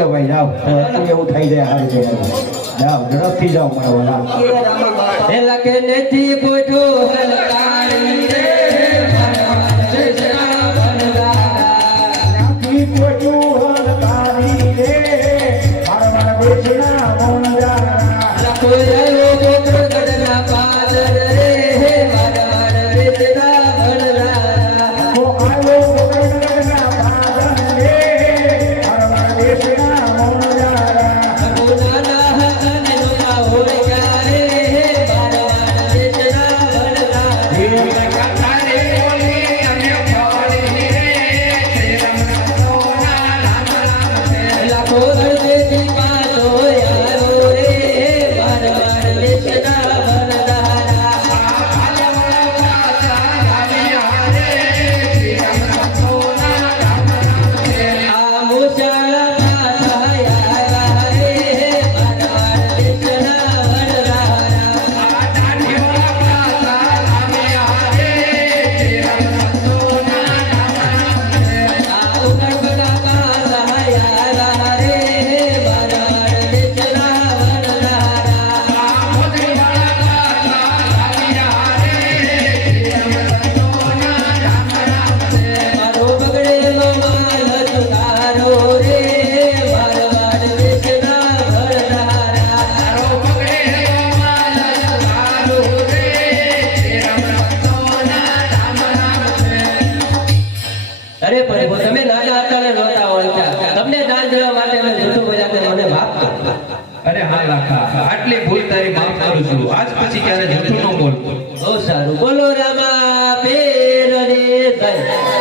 લ્યો ભાઈ જાઓ એવું થઈ જાય હારું છે જાઓ ઝડપથી જાઓ મારા વાલા એ લખે નથી પોઠો હલકારી રે નથી પોઠો હલકારી રે મારા દેશના મોંજારા લખો રહ્યો ગોત્ર ગઢના પાદર રે મારા દેશના ભણરા ઓ આયો ગોત્રગઢના પાદર રે મારા દેશના મોંજારા ગુનાના હકને નોના હોય ક્યારે મારા દેશના ભણરા હે લાખો દર્દેથી પાછો યારો રે મારા દેશના ભણરા આ મુસાળા માથા રે મારા દેશના ભણરા આ ઉગડગડા પાસા યારા રે મારા દેશના ભણરા મારો બગડેલો માલ સુધારો રે મારા દેશના ભણરા અરે પ્રભુ તમે નાના હતા ને નહોતા ઓળખ્યા તમને દાન દેવા માટે મેં જૂઠું બોલ્યા તે મને માફ કરો અરે હા લાખા આટલી ભૂલ તારી માફ કરું છું આજ પછી ક્યારે જૂઠું ન બોલતો બહુ સારું બોલો રામા પેર રે ભાઈ